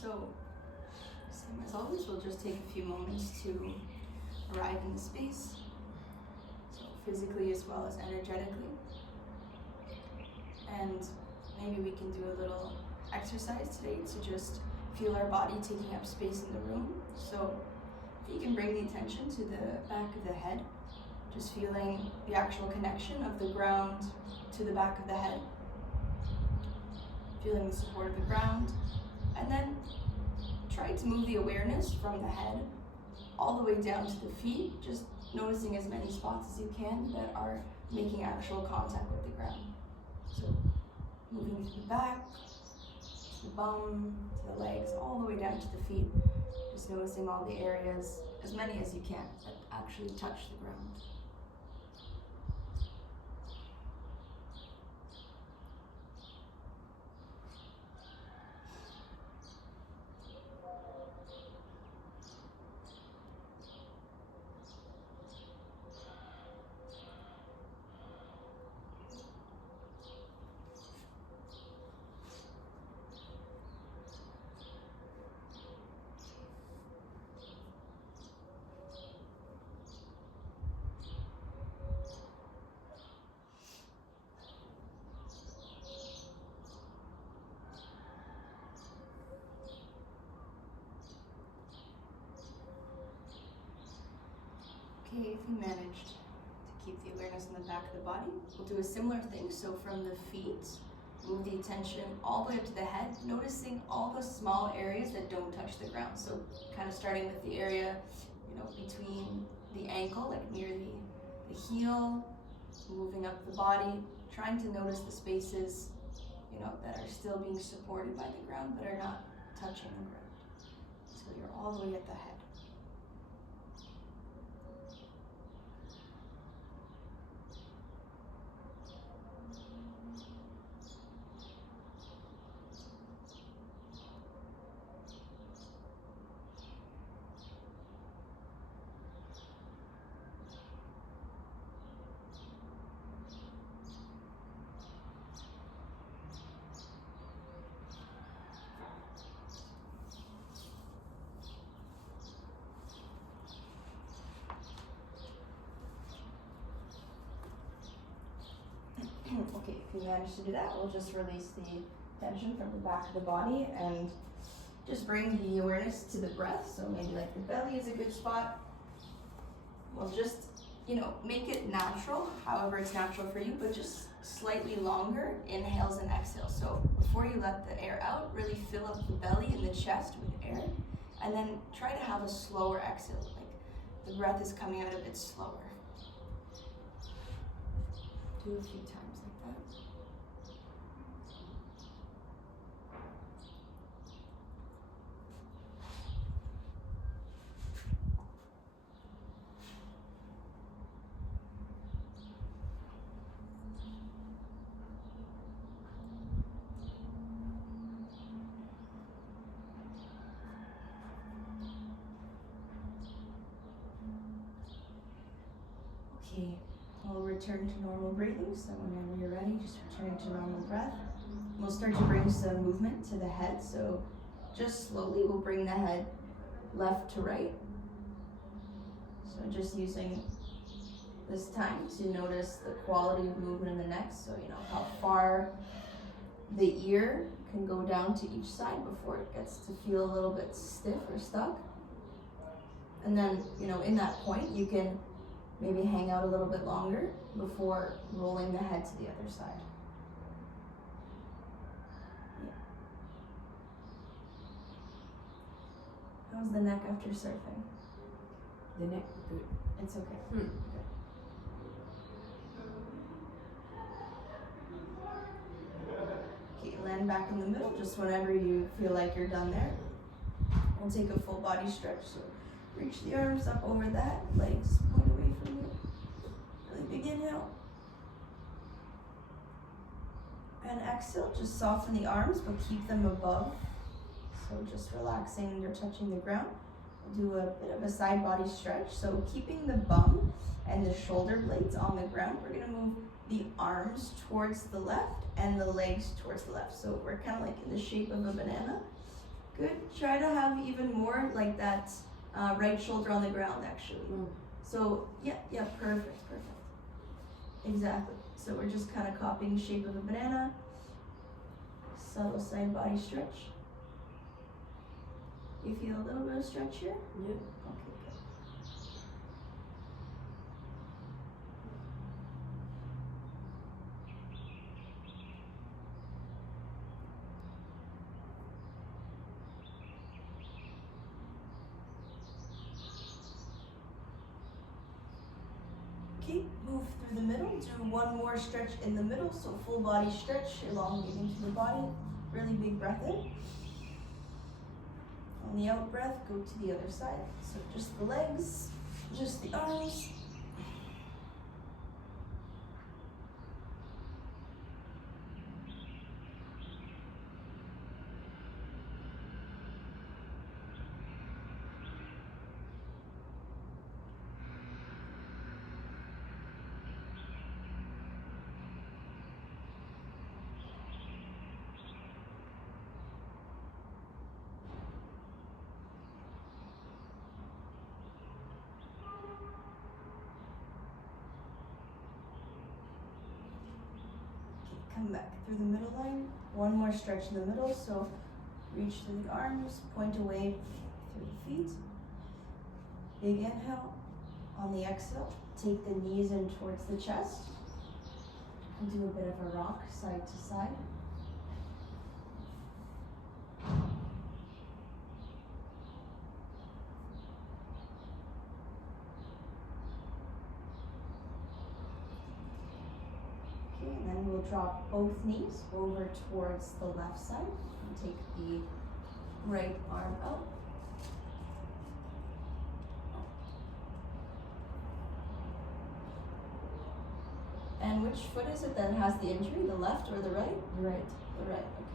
So, same as always, we'll just take a few moments to arrive in the space, so physically as well as energetically. And maybe we can do a little exercise today to just feel our body taking up space in the room. So if you can bring the attention to the back of the head, just feeling the actual connection of the ground to the back of the head, feeling the support of the ground, and then try to move the awareness from the head all the way down to the feet, just noticing as many spots as you can that are making actual contact with the ground. So moving to the back, to the bum, to the legs, all the way down to the feet, just noticing all the areas, as many as you can, that actually touch the ground. Okay, if you managed to keep the awareness in the back of the body, we'll do a similar thing. So from the feet, move the attention all the way up to the head, noticing all the small areas that don't touch the ground. So kind of starting with the area, between the ankle, like near the heel, moving up the body, trying to notice the spaces, that are still being supported by the ground but are not touching the ground. So you're all the way at the head. Okay, if you manage to do that, we'll just release the tension from the back of the body and just bring the awareness to the breath. So maybe like the belly is a good spot. We'll just, make it natural, however it's natural for you, but just slightly longer inhales and exhales. So before you let the air out, really fill up the belly and the chest with air, and then try to have a slower exhale, like the breath is coming out a bit slower. Do a few times like that. Okay. We'll return to normal breathing, so whenever you're ready, just return to normal breath. We'll start to bring some movement to the head, so just slowly we'll bring the head left to right. So just using this time to notice the quality of movement in the neck, so how far the ear can go down to each side before it gets to feel a little bit stiff or stuck. And then, in that point, you can maybe hang out a little bit longer before rolling the head to the other side. Yeah. How's the neck after surfing? The neck, good. It's okay. Good. Okay, land back in the middle just whenever you feel like you're done there. We'll take a full body stretch. So reach the arms up over that, legs point away from you. Really big inhale. And exhale, just soften the arms, but keep them above. So just relaxing, you're touching the ground. We'll do a bit of a side body stretch. So keeping the bum and the shoulder blades on the ground, we're gonna move the arms towards the left and the legs towards the left. So we're kind of like in the shape of a banana. Good. Try to have even more like that right shoulder on the ground actually. So yeah, perfect. Exactly. So we're just kind of copying the shape of a banana. Subtle side body stretch. You feel a little bit of stretch here? Yeah. Okay, good. Okay, move through the middle. Do one more stretch in the middle. So full body stretch, elongating through the body. Really big breath in. On the out breath, go to the other side. So just the legs, just the arms. Come back through the middle line. One more stretch in the middle. So reach through the arms, point away through the feet. Big inhale. On the exhale, take the knees in towards the chest. And do a bit of a rock side to side. Okay, and then we'll drop both knees over towards the left side. And take the right arm out. And which foot is it that has the injury? The left or the right? Right. The right, okay.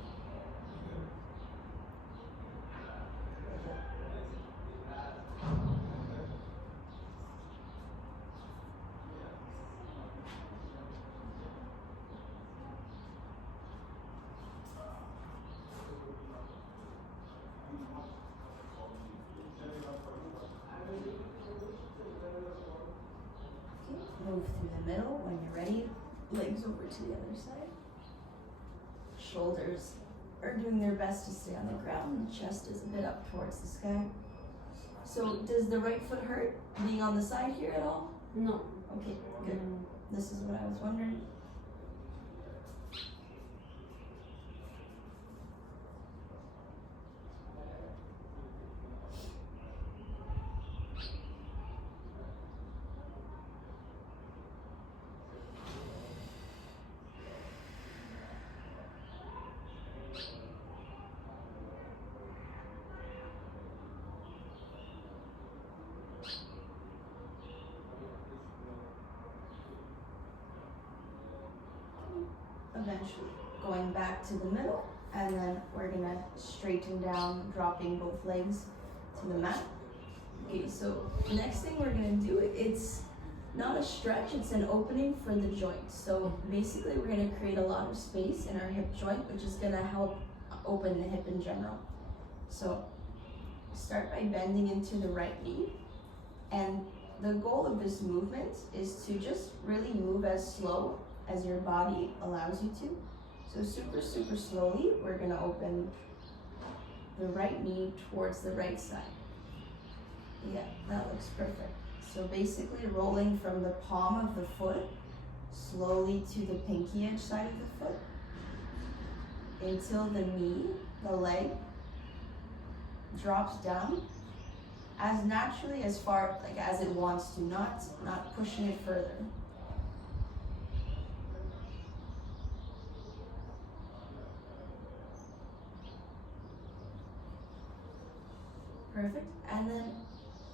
Move through the middle when you're ready. Legs over to the other side. Shoulders are doing their best to stay on the ground. The chest is a bit up towards the sky. So does the right foot hurt being on the side here at all? No. Okay, good. This is what I was wondering. Eventually going back to the middle, and then we're gonna straighten down, dropping both legs to the mat. Okay, so the next thing we're gonna do, it's not a stretch, it's an opening for the joint. So basically we're gonna create a lot of space in our hip joint, which is gonna help open the hip in general. So start by bending into the right knee, and the goal of this movement is to just really move as slow as your body allows you to. So super slowly, we're gonna open the right knee towards the right side. Yeah, that looks perfect. So basically rolling from the palm of the foot slowly to the pinky edge side of the foot until the knee, the leg, drops down as naturally as far like as it wants to, not pushing it further. Perfect. And then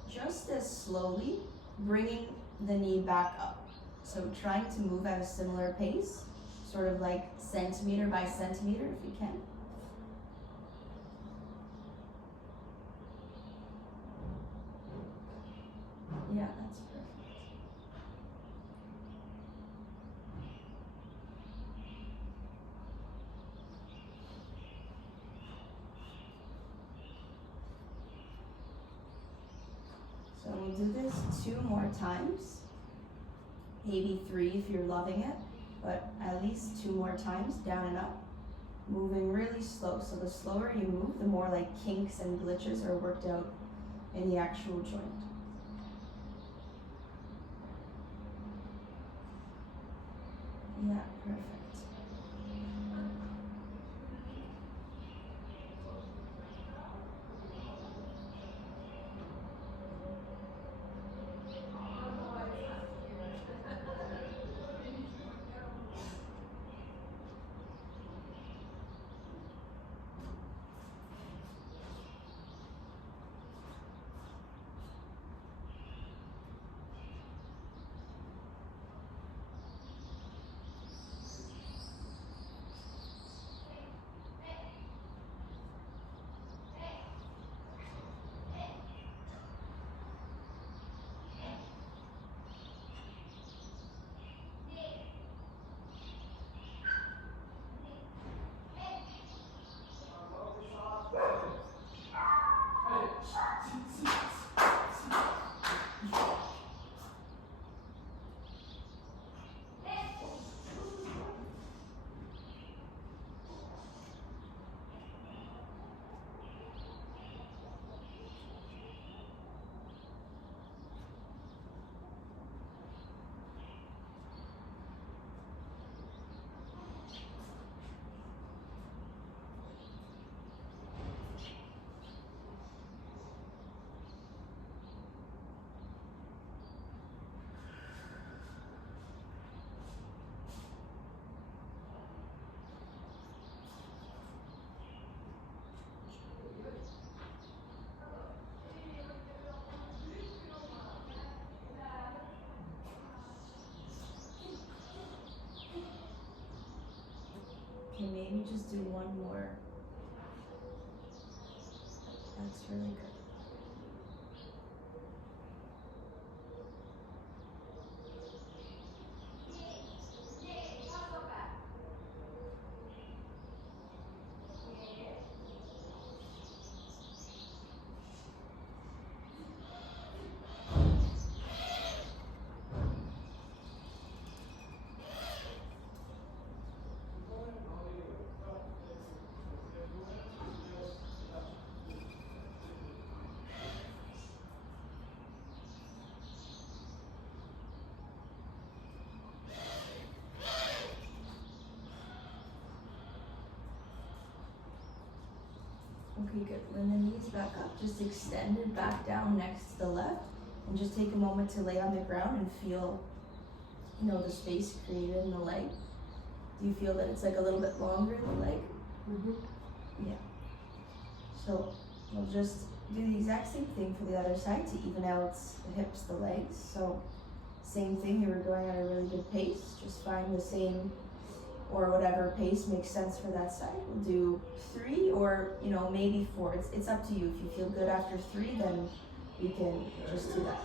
just as slowly bringing the knee back up. So trying to move at a similar pace, sort of like centimeter by centimeter if you can. Yeah, that's perfect. So we'll do this 2 more times, maybe 3 if you're loving it, but at least 2 more times, down and up, moving really slow. So the slower you move, the more like kinks and glitches are worked out in the actual joint. Yeah, perfect. Okay, maybe just do one more. That's really good. Okay, good. Bring the knees back up. Just extend it back down next to the left. And just take a moment to lay on the ground and feel, the space created in the leg. Do you feel that it's like a little bit longer in the leg? Mm-hmm. Yeah. So we'll just do the exact same thing for the other side to even out the hips, the legs. So same thing, you were going at a really good pace. Just find the same or whatever pace makes sense for that side. We'll do 3 or maybe 4. It's up to you. If you feel good after 3, then you can just do that.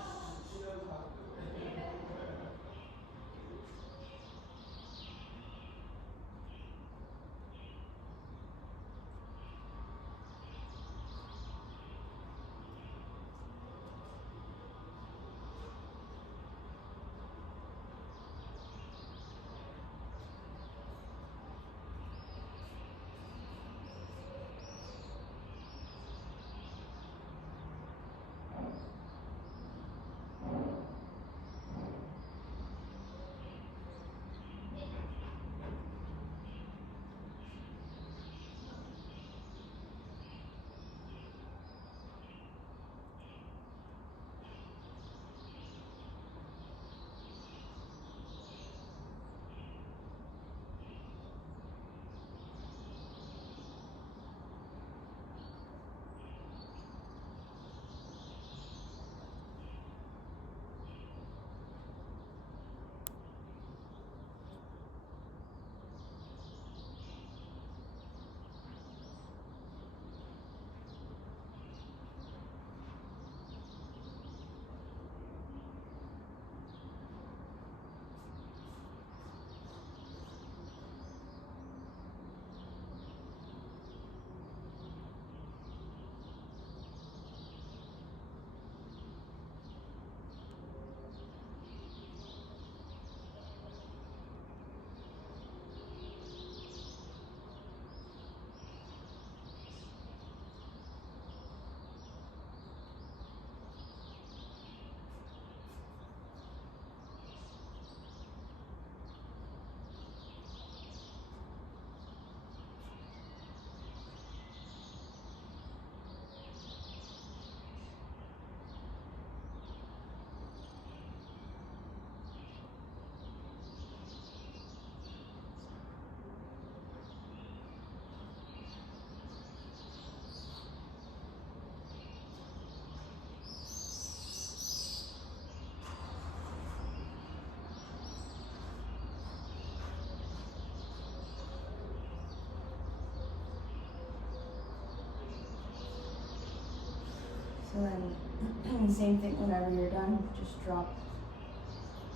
Same thing, whenever you're done, just drop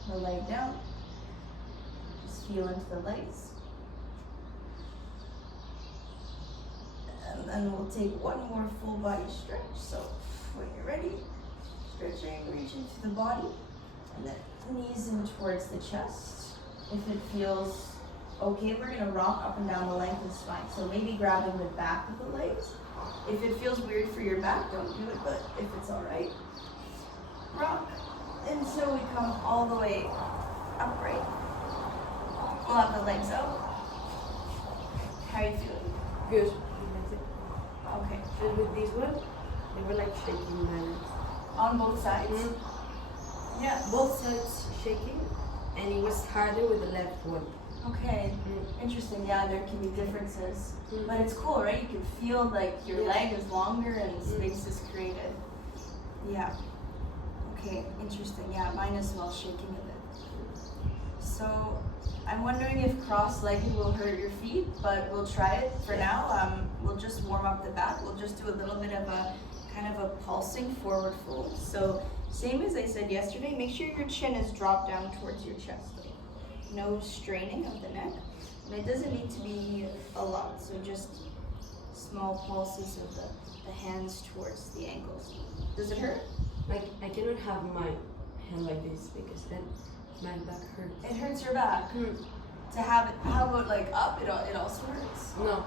the leg down. Just feel into the legs. And then we'll take one more full body stretch. So when you're ready, stretching, reach into the body, and then knees in towards the chest. If it feels okay, we're gonna rock up and down the length of the spine. So maybe grabbing the back of the legs. If it feels weird for your back, don't do it, but if it's all right, rock until we come all the way upright. We'll have the legs out. How are you feeling? Good. Okay. And with this one, they were like shaking my legs. On both sides? Yeah. Both sides shaking, and it was harder with the left one. Okay. Interesting. Yeah, there can be differences. But it's cool, right? You can feel like your leg is longer and space is created. Yeah. Okay, interesting. Yeah, mine is well shaking a bit. So I'm wondering if cross-legged will hurt your feet, but we'll try it for now. We'll just warm up the back. We'll just do a little bit of a kind of a pulsing forward fold. So same as I said yesterday, make sure your chin is dropped down towards your chest. No straining of the neck. And it doesn't need to be a lot, so just small pulses of the hands towards the ankles. Does it hurt? Like I cannot have my hand like this because then my back hurts. It hurts your back. To have it, how about like up? It also hurts. No,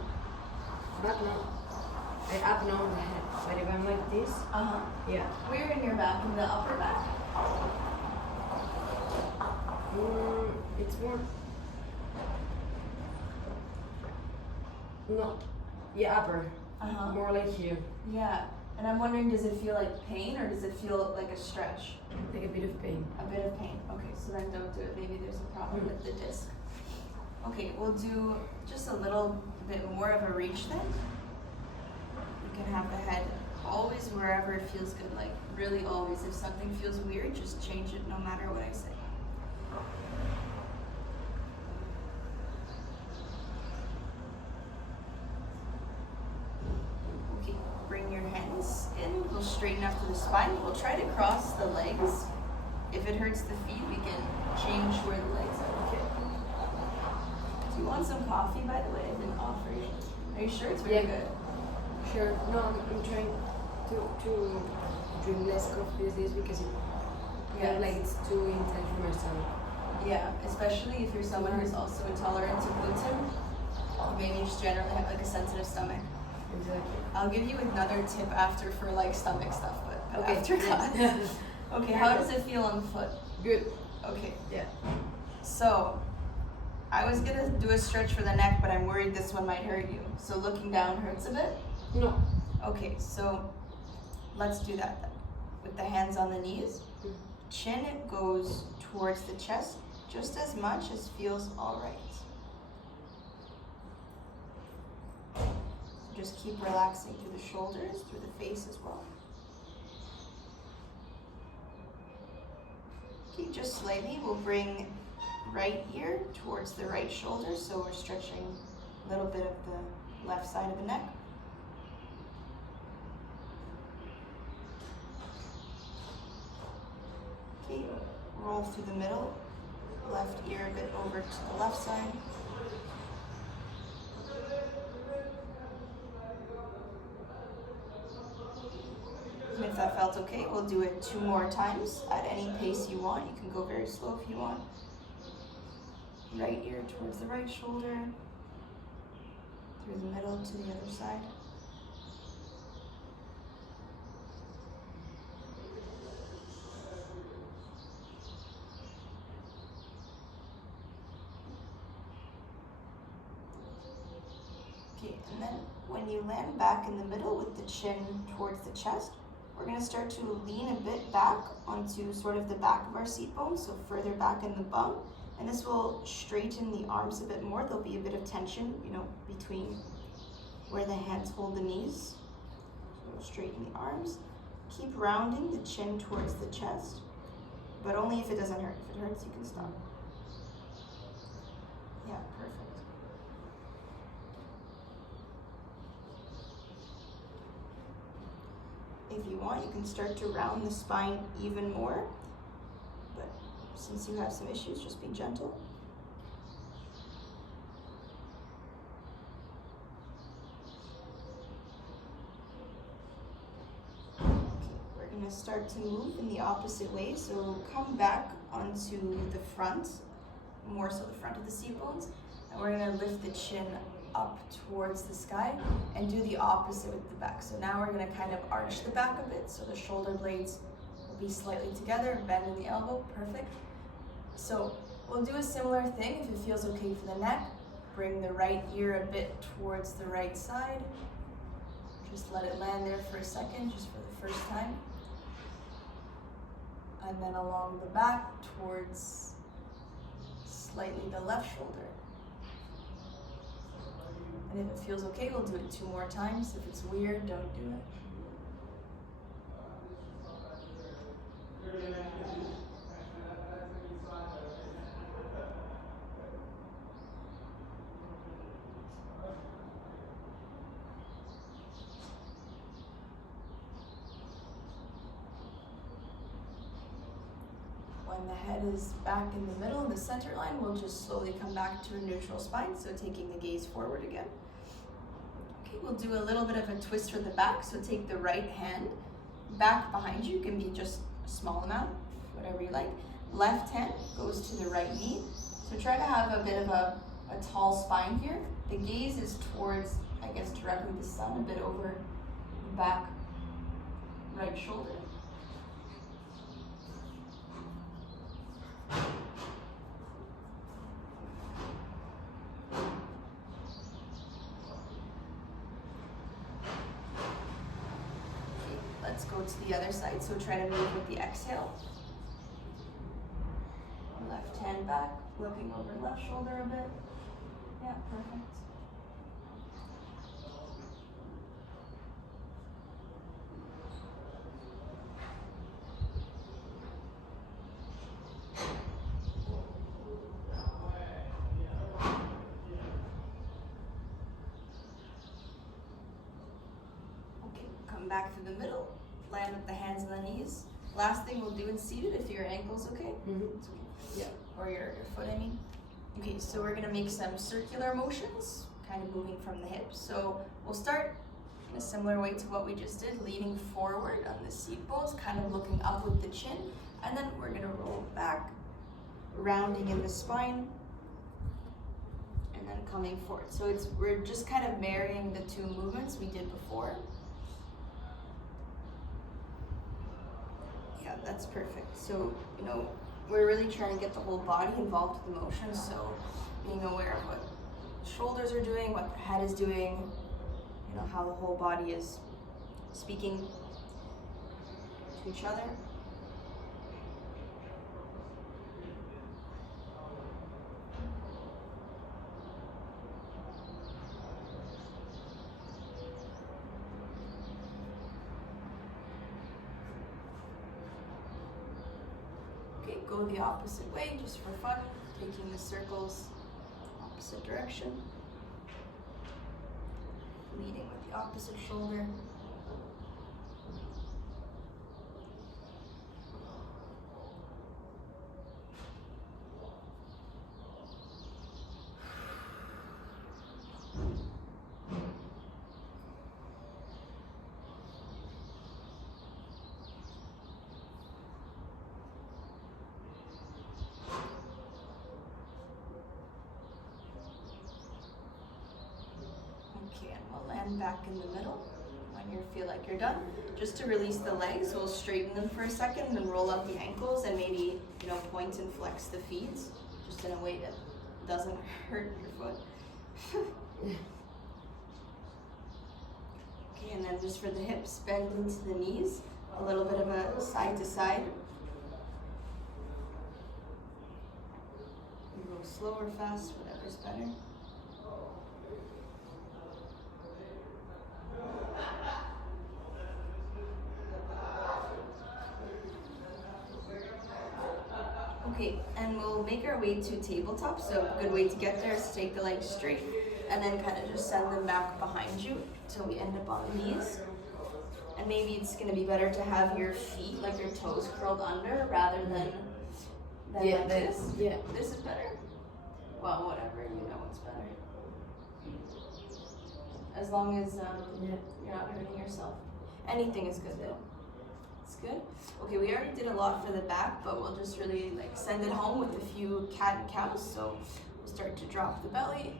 back no. I up no the head, but if I'm like this, yeah. Where in your back? In the upper back? It's more. No, yeah, upper. More like here. Yeah. And I'm wondering, does it feel like pain or does it feel like a stretch? Like a bit of pain. A bit of pain. Okay, so then don't do it. Maybe there's a problem with the disc. Okay, we'll do just a little bit more of a reach then. You can have the head always wherever it feels good, like really always. If something feels weird, just change it no matter what I say. Okay, bring your hands in. We'll straighten up to the spine. We'll try to cross the legs. If it hurts the feet, we can change where the legs are. Okay. Do you want some coffee, by the way? I didn't offer you. Are you sure? It's very good. Sure. No, I'm trying to drink less coffee these days because like it's too intense for my stomach. Yeah, especially if you're someone who's also intolerant to gluten, or maybe you just generally have like a sensitive stomach. Exactly. I'll give you another tip after for like stomach stuff, but okay. after class. Okay, how does it feel on the foot? Good. Okay. Yeah. So, I was gonna do a stretch for the neck, but I'm worried this one might hurt you. So looking down hurts a bit? No. Okay, so let's do that then. With the hands on the knees, chin goes towards the chest just as much as feels all right. Just keep relaxing through the shoulders, through the face as well. Okay, just slightly, we'll bring right ear towards the right shoulder, so we're stretching a little bit of the left side of the neck. Okay, roll through the middle, left ear a bit over to the left side. And if that felt okay, we'll do it 2 more times at any pace you want. You can go very slow if you want. Right ear towards the right shoulder, through the middle to the other side. Okay, and then when you land back in the middle with the chin towards the chest, we're going to start to lean a bit back onto sort of the back of our seat bone, so further back in the bum. And this will straighten the arms a bit more. There'll be a bit of tension, between where the hands hold the knees. So straighten the arms. Keep rounding the chin towards the chest, but only if it doesn't hurt. If it hurts, you can stop. Yeah, perfect. If you want, you can start to round the spine even more, but since you have some issues, just be gentle. Okay, we're gonna start to move in the opposite way, so come back onto the front, more so the front of the seat bones, and we're gonna lift the chin up towards the sky and do the opposite with the back. So now we're gonna kind of arch the back a bit, so the shoulder blades will be slightly together, bend in the elbow, perfect. So we'll do a similar thing if it feels okay for the neck. Bring the right ear a bit towards the right side. Just let it land there for a second, just for the first time. And then along the back towards slightly the left shoulder. And if it feels okay, we'll do it 2 more times. If it's weird, don't do it. When the head is back in the middle, in the center line, we'll just slowly come back to a neutral spine, so taking the gaze forward again. Okay, we'll do a little bit of a twist for the back, so take the right hand back behind you, can be just a small amount, whatever you like. Left hand goes to the right knee, so try to have a bit of a tall spine here. The gaze is towards, I guess, directly the sun, a bit over the back right shoulder. Let's go to the other side, so try to move with the exhale. Left hand back, looking over left shoulder a bit. Yeah, perfect. Okay, come back to the middle. Land with the hands on the knees. Last thing we'll do in seated, if your ankle's okay. It's okay. Yeah. Or your foot, I mean. Okay, so we're gonna make some circular motions, kind of moving from the hips. So we'll start in a similar way to what we just did, leaning forward on the seat bones, kind of looking up with the chin, and then we're gonna roll back, rounding in the spine, and then coming forward. So we're just kind of marrying the 2 movements we did before. Yeah, that's perfect. So, we're really trying to get the whole body involved with the motion, so being aware of what shoulders are doing, what the head is doing, how the whole body is speaking to each other. Okay, go the opposite way, just for fun, taking the circles opposite direction. Leading with the opposite shoulder. Okay, and we'll land back in the middle. When you feel like you're done, just to release the legs, we'll straighten them for a second and then roll up the ankles and maybe, point and flex the feet, just in a way that doesn't hurt your foot. Okay, and then just for the hips, bend into the knees, a little bit of a side to side. You go slow or fast, whatever's better. Okay, and we'll make our way to tabletop. So a good way to get there is to take the legs straight and then kind of just send them back behind you until we end up on the knees. And maybe it's gonna be better to have your feet, like your toes curled under rather than like this. Yeah. This is better? Well, whatever, you know what's better. As long as you're not hurting yourself. Anything is good though. It's good. Okay, we already did a lot for the back, but we'll just really like send it home with a few cat and cows. So we'll start to drop the belly,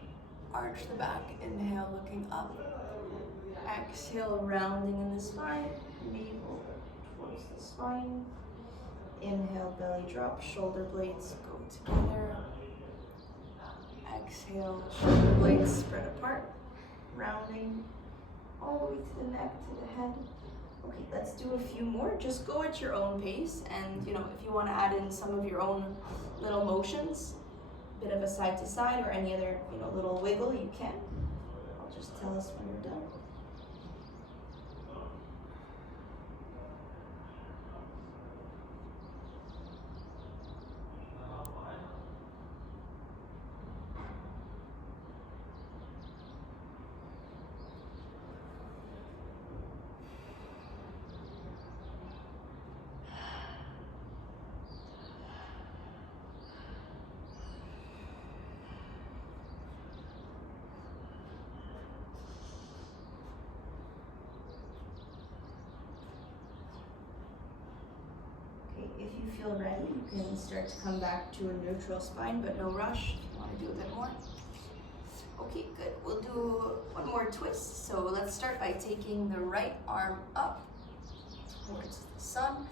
arch the back, inhale looking up. Exhale, rounding in the spine, navel towards the spine. Inhale, belly drop, shoulder blades go together. Exhale, shoulder blades spread apart, rounding all the way to the neck, to the head. Okay, let's do a few more. Just go at your own pace, and you know, if you want to add in some of your own little motions, a bit of a side to side or any other, you know, little wiggle, you can. I'll just tell us when you're done. If you feel ready, you can start to come back to a neutral spine, but no rush. If you want to do a bit more. Okay, good. We'll do one more twist. So let's start by taking the right arm up towards the sun,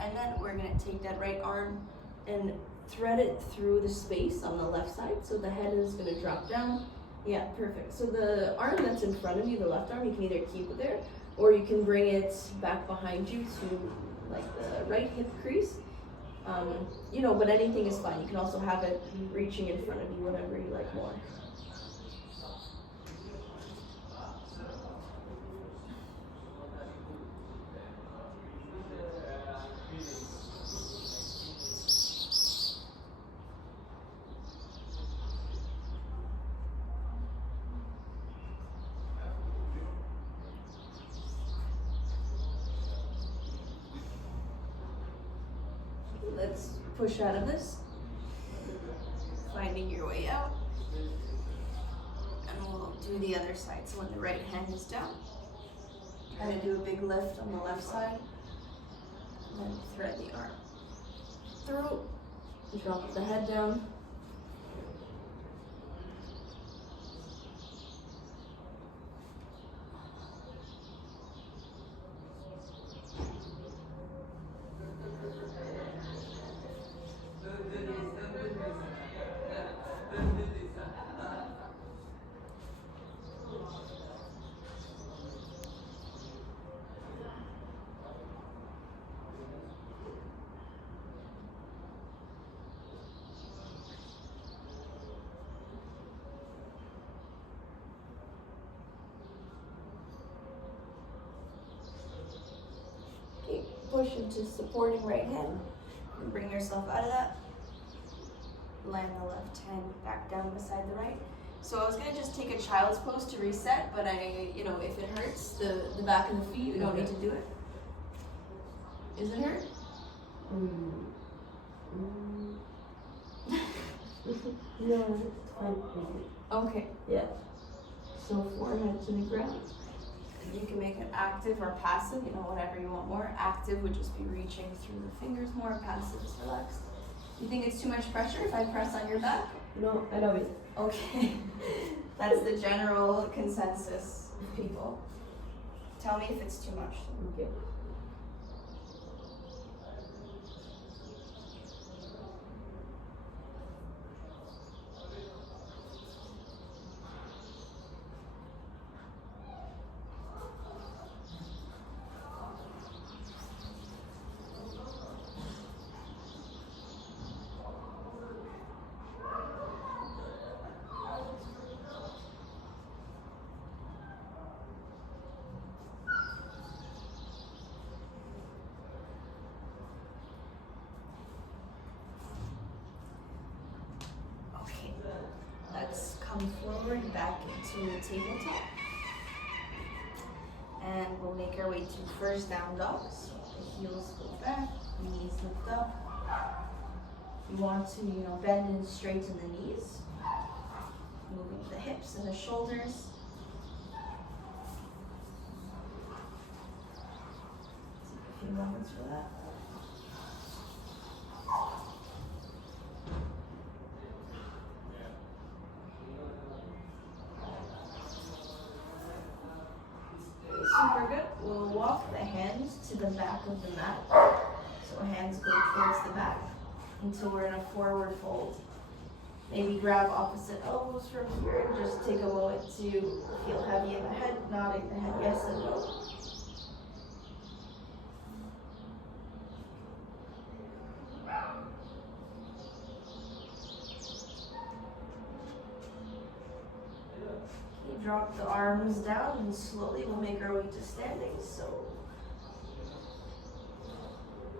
and then we're going to take that right arm and thread it through the space on the left side. So the head is going to drop down. Yeah, perfect. So the arm that's in front of you, the left arm, you can either keep it there, or you can bring it back behind you to like the right hip crease, you know, but anything is fine. You can also have it reaching in front of you, whatever you like more. Let's push out of this, finding your way out, and we'll do the other side. So when the right hand is down, kind of do a big lift on the left side, and then thread the arm through, drop the head down. Push into supporting right hand and bring yourself out of that. Land the left hand back down beside the right. So I was gonna just take a child's pose to reset, but you know, if it hurts the back of the feet, we don't need to do it. Is it hurt? No, it's fine. Okay. Yeah. So forehead to the ground. You can make it active or passive, you know, whatever you want more. Active would just be reaching through the fingers more, passive is relaxed. You think it's too much pressure if I press on your back? No, I love it. Okay. That's the general consensus of people. Tell me if it's too much. Okay. Let's come forward back into tabletop. And then we'll make our way to first down dog. So the heels go back, knees lift up. You want to, bend and straighten the knees, moving the hips and the shoulders. Take a few moments for that. Super good. We'll walk the hands to the back of the mat. So hands go towards the back until we're in a forward fold. Maybe grab opposite elbows from here and just take a moment to feel heavy in the head, nodding the head yes and no. Okay, drop the arms down and slowly we'll make our way to standing. So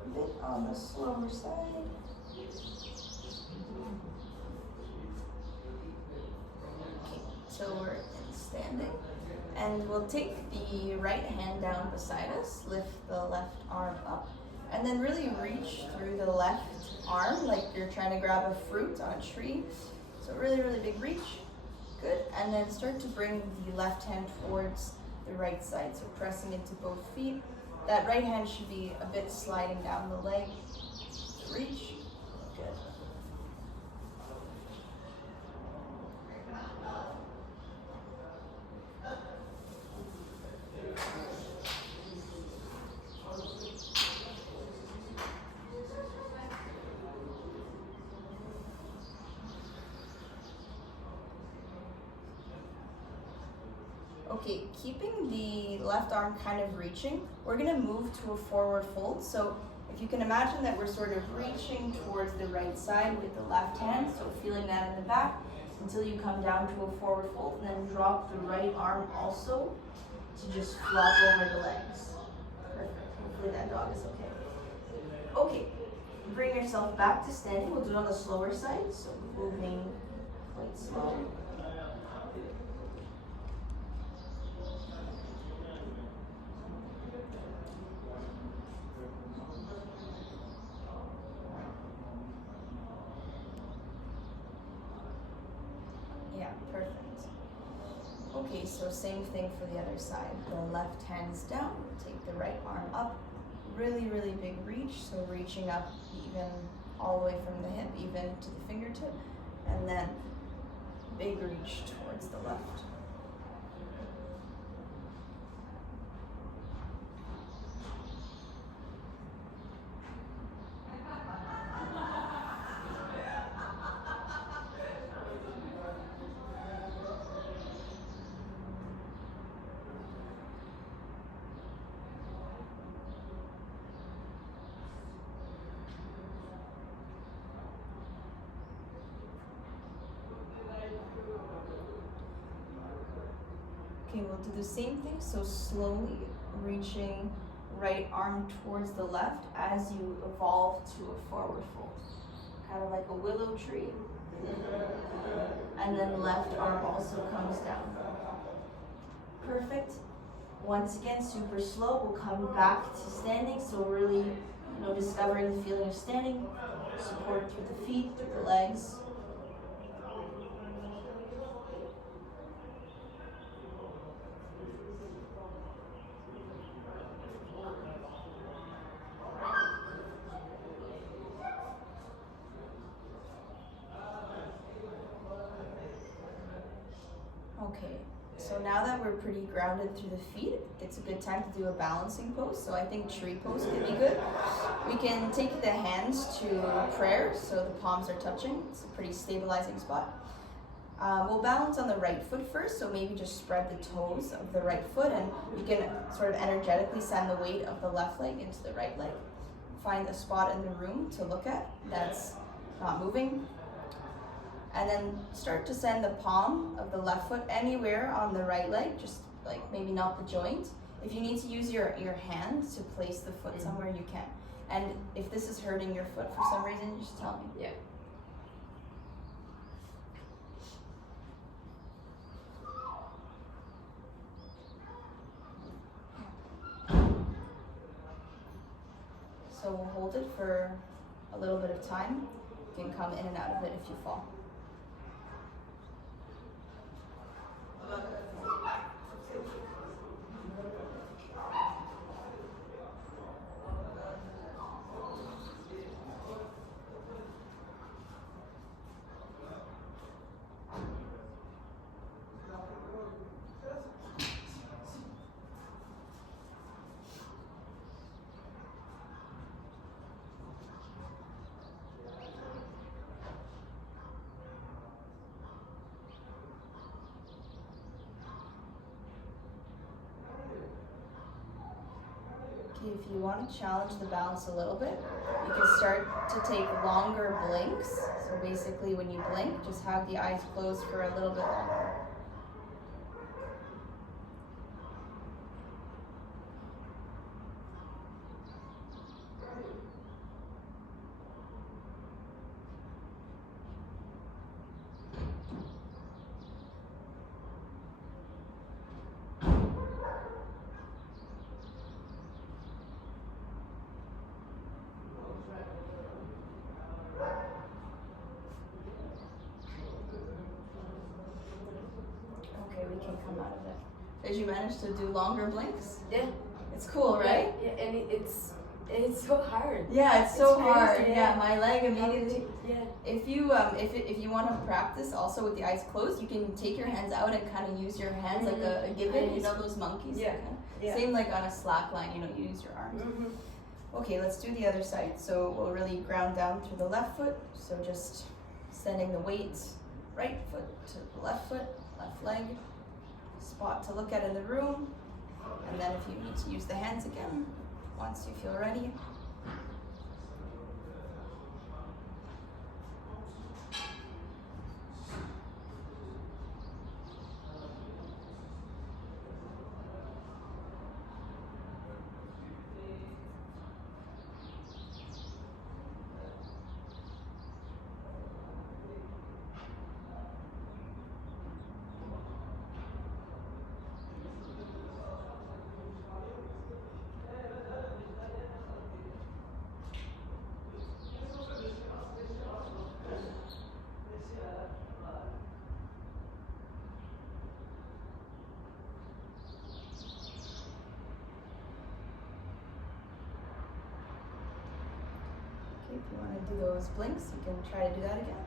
a bit on the slower side. So we're in standing, and we'll take the right hand down beside us, lift the left arm up, and then really reach through the left arm like you're trying to grab a fruit on a tree. So really, really big reach. Good. And then start to bring the left hand towards the right side, so pressing into both feet. That right hand should be a bit sliding down the leg. Reach. Good. Okay, keeping the left arm kind of reaching, we're gonna move to a forward fold. So if you can imagine that we're sort of reaching towards the right side with the left hand, so feeling that in the back until you come down to a forward fold, and then drop the right arm also to just flop over the legs. Perfect, hopefully that dog is okay. Okay, bring yourself back to standing. We'll do it on the slower side, so moving quite slow. Yeah, perfect. Okay, so same thing for the other side. The left hand's down, take the right arm up. Really, really big reach, so reaching up even all the way from the hip, even to the fingertip. And then big reach towards the left. Okay, we'll do the same thing, so slowly reaching right arm towards the left as you evolve to a forward fold. Kind of like a willow tree. And then left arm also comes down. Perfect. Once again, super slow. We'll come back to standing, so really, discovering the feeling of standing. Support through the feet, through the legs. Okay, so now that we're pretty grounded through the feet, it's a good time to do a balancing pose. So I think tree pose could be good. We can take the hands to prayer, so the palms are touching. It's a pretty stabilizing spot. We'll balance on the right foot first, so maybe just spread the toes of the right foot, and you can sort of energetically send the weight of the left leg into the right leg. Find a spot in the room to look at that's not moving. And then start to send the palm of the left foot anywhere on the right leg, just like maybe not the joint. If you need to use your hand to place the foot somewhere, you can. And if this is hurting your foot for some reason, just tell me. Yeah. So we'll hold it for a little bit of time. You can come in and out of it if you fall. If you want to challenge the balance a little bit, you can start to take longer blinks. So basically when you blink, just have the eyes closed for a little bit longer. Okay, we can come out of it. Did you manage to do longer blinks? Yeah. It's cool, right? Yeah, and it's so hard. Yeah, it's so crazy, hard. yeah. Yeah, my leg immediately. Yeah. If you want to practice also with the eyes closed, you can take your hands out and kind of use your hands like a gibbon. You know those monkeys. Yeah. Yeah. Same like on a slack line. You know, you use your arms. Okay, let's do the other side. So we'll really ground down through the left foot. So just sending the weight right foot to the left foot, left leg. Spot to look at in the room. And then if you need to use the hands again, once you feel ready. If you want to do those blinks, you can try to do that again.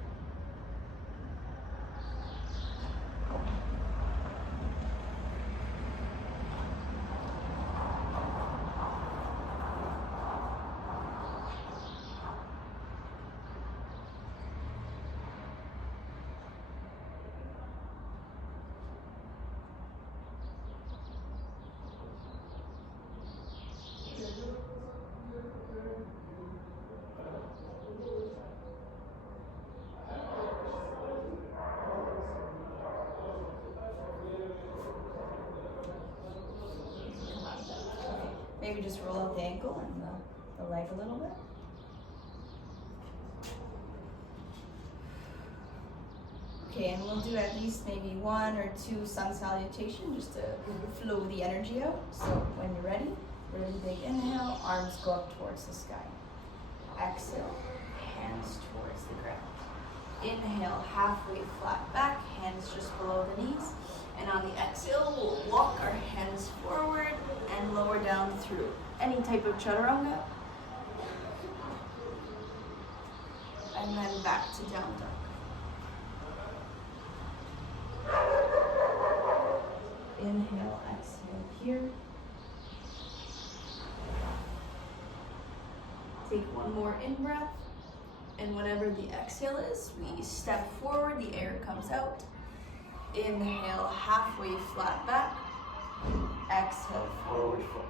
Maybe just roll out the ankle and the leg a little bit. Okay, and we'll do at least maybe 1 or 2 sun salutation just to flow the energy out. So when you're ready, really big inhale, arms go up towards the sky. Exhale, hands towards the ground. Inhale, halfway flat back, hands just below the knees. And on the exhale, we'll walk our hands forward and lower down through any type of chaturanga. And then back to down dog. Inhale, exhale here. Take one more in-breath. And whenever the exhale is, we step forward, the air comes out. Inhale, halfway flat back. Exhale, forward fold.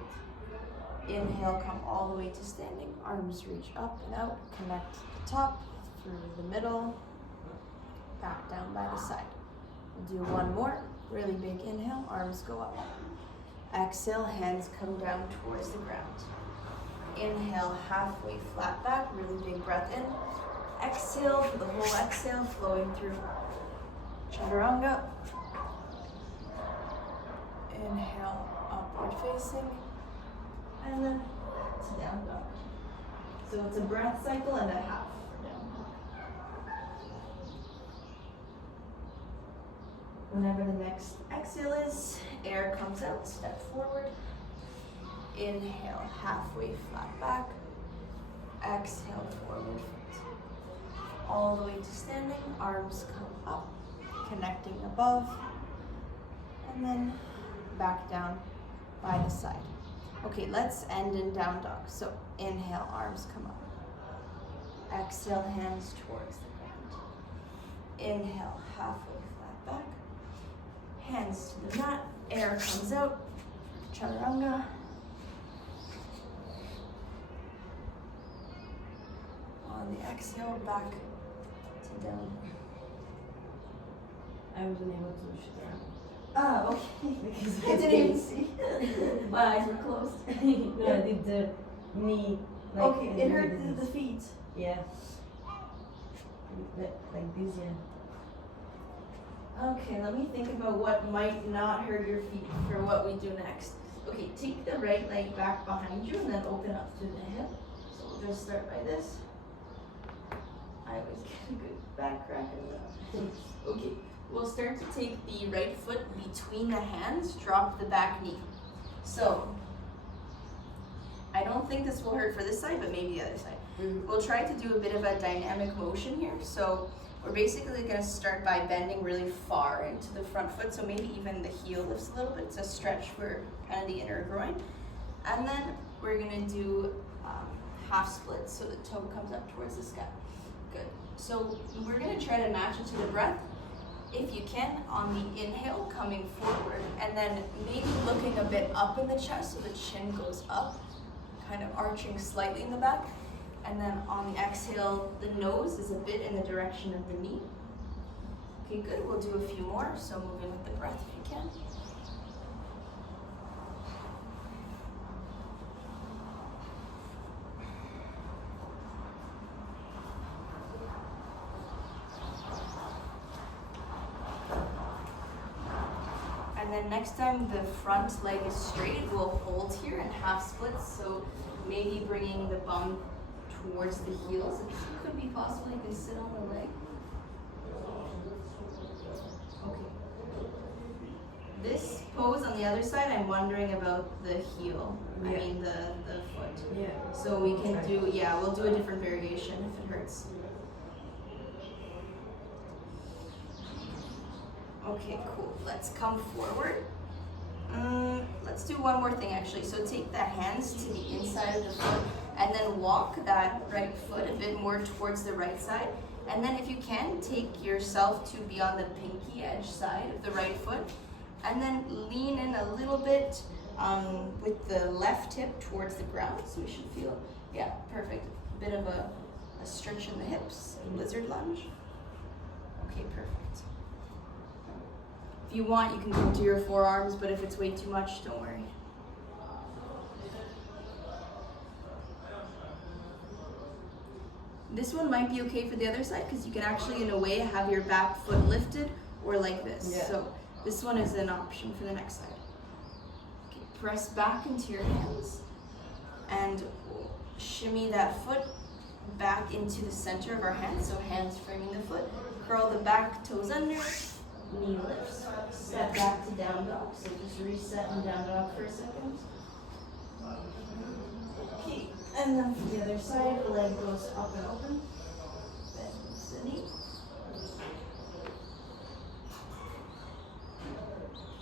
Inhale, come all the way to standing. Arms reach up and out. Connect the top through the middle. Back down by the side. We'll do one more. Really big inhale. Arms go up. Exhale, hands come down towards the ground. Inhale, halfway flat back. Really big breath in. Exhale for the whole exhale, flowing through chaturanga. Inhale, upward facing, and then to down dog. So it's a breath cycle and a half for down dog. Whenever the next exhale is, air comes out, step forward. Inhale, halfway flat back. Exhale, forward foot. All the way to standing, arms come up, connecting above, and then back down by the side. Okay, let's end in down dog. So inhale, arms come up. Exhale, hands towards the ground. Inhale, halfway flat back. Hands to the mat, air comes out, chaturanga. On the exhale, back to down. I wasn't able to shoot around. Ah, okay. Because I didn't even see. My eyes were closed. No, I did the knee. Like, Okay, it hurt the feet. Yeah. Like this, yeah. Okay, let me think about what might not hurt your feet for what we do next. Okay, take the right leg back behind you and then open up to the hip. So we'll just start by this. I always get a good back crack of that. Okay, we'll start to take the right foot between the hands, drop the back knee. So, I don't think this will hurt for this side, but maybe the other side. We'll try to do a bit of a dynamic motion here. So, we're basically going to start by bending really far into the front foot, so maybe even the heel lifts a little bit to stretch for kind of the inner groin. And then we're going to do half splits, so the toe comes up towards the sky. Good. So we're going to try to match it to the breath. If you can, on the inhale, coming forward, and then maybe looking a bit up in the chest so the chin goes up, kind of arching slightly in the back. And then on the exhale, the nose is a bit in the direction of the knee. Okay, good. We'll do a few more. So move in with the breath if you can. And then next time the front leg is straight, we'll hold here in half splits. So maybe bringing the bum towards the heels. It could be possible you can sit on the leg. Okay. This pose on the other side, I'm wondering about the heel. Yeah. I mean the foot. Yeah. So we can do, we'll do a different variation if it hurts. Okay, cool. Let's come forward. Let's do one more thing actually. So take the hands to the inside of the foot and then walk that right foot a bit more towards the right side. And then if you can, take yourself to be on the pinky edge side of the right foot. And then lean in a little bit with the left hip towards the ground. So we should feel, yeah, perfect. A bit of a stretch in the hips, lizard lunge. Okay, perfect. If you want, you can go to your forearms, but if it's way too much, don't worry. This one might be okay for the other side because you can actually, in a way, have your back foot lifted or like this. Yeah. So this one is an option for the next side. Okay, press back into your hands and shimmy that foot back into the center of our hands. So hands framing the foot. Curl the back toes under. Knee lifts. Step back to down dog. So just reset in down dog for a second. Okay. And then for the other side, the leg goes up and open. Bends the knee.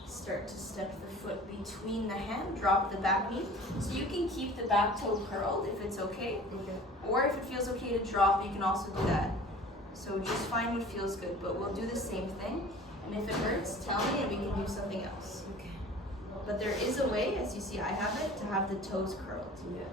Start to step the foot between the hand. Drop the back knee. So you can keep the back toe curled if it's okay. Okay. Or if it feels okay to drop, you can also do that. So just find what feels good, but we'll do the same thing. And if it hurts, tell me and we can do something else. Okay. But there is a way, as you see I have it, to have the toes curled. Yeah.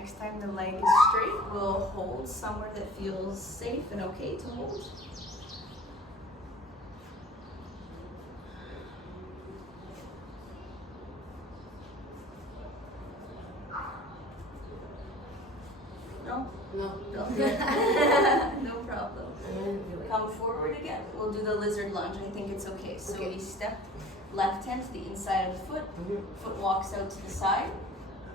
next time the leg is straight, we'll hold somewhere that feels safe and okay to hold. No? No. No, no problem. Come forward again. We'll do the lizard lunge. I think it's okay. So we step left hand to the inside of the foot. Foot walks out to the side.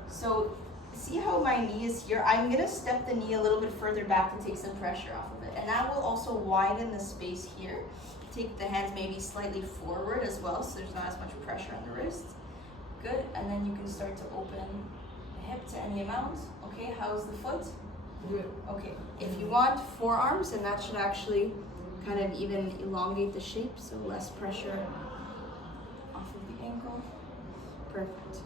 So see how my knee is here? I'm going to step the knee a little bit further back to take some pressure off of it. And that will also widen the space here. Take the hands maybe slightly forward as well, so there's not as much pressure on the wrist. Good. And then you can start to open the hip to any amount. Okay, how's the foot? Good. Okay, if you want forearms, and that should actually kind of even elongate the shape, so less pressure off of the ankle. Perfect.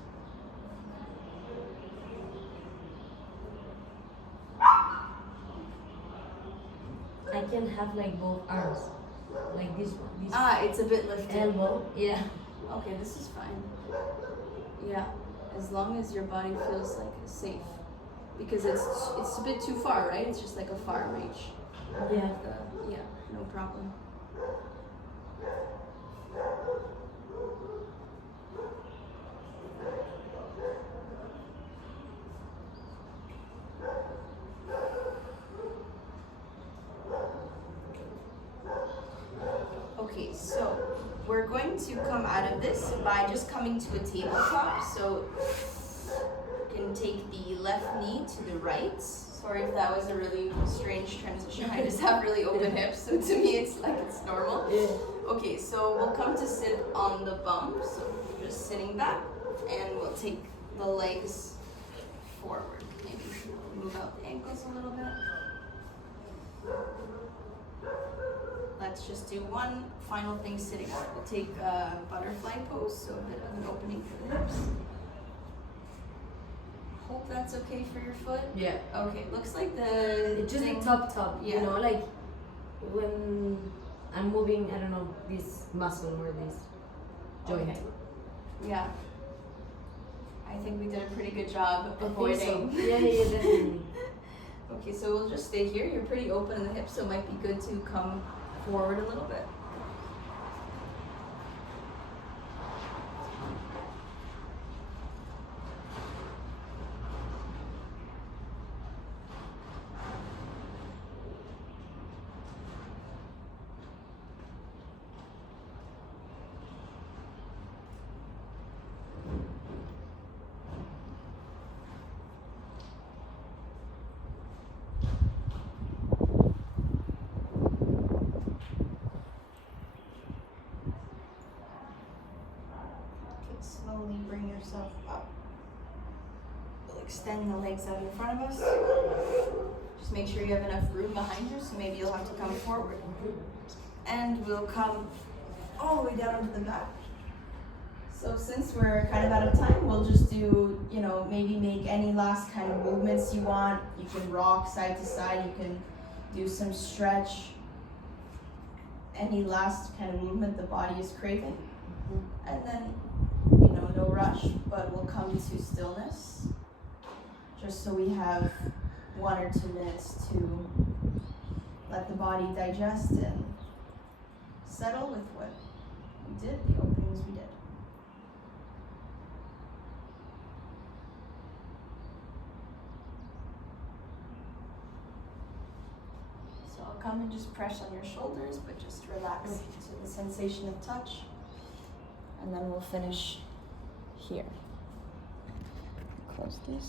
I can have like both arms, like this one. This It's a bit lifted. elbow, yeah. Okay, this is fine. Yeah, as long as your body feels like safe. Because it's a bit too far, right? It's just like a far reach. Yeah. Yeah, no problem. Okay, so we're going to come out of this by just coming to a tabletop. So you can take the left knee to the right. Sorry if that was a really strange transition. I just have really open hips, so to me it's like it's normal. Yeah. Okay, so we'll come to sit on the bum. So just sitting back, and we'll take the legs forward. Maybe move out the ankles a little bit. Let's just do one final thing sitting up. We'll take a butterfly pose, so a bit of an opening for the hips. Hope that's okay for your foot. Yeah. Okay, looks like the It's just the thing- top, Yeah. you know, like when I'm moving, I don't know, this muscle or this joint. Okay. Yeah. I think we did a pretty good job I think so. avoiding. Yeah, definitely. Okay, so we'll just stay here. You're pretty open in the hips, so it might be good to come forward a little bit. Slowly bring yourself up. We'll extend the legs out in front of us. Just make sure you have enough room behind you, so maybe you'll have to come forward. And we'll come all the way down into the back. So since we're kind of out of time, we'll just do, maybe make any last kind of movements you want. You can rock side to side, you can do some stretch. Any last kind of movement the body is craving. And then no rush, but we'll come to stillness, just so we have 1 or 2 minutes to let the body digest and settle with what we did, the openings we did. So I'll come and just press on your shoulders, but just relax to the sensation of touch, and then we'll finish here. Close this.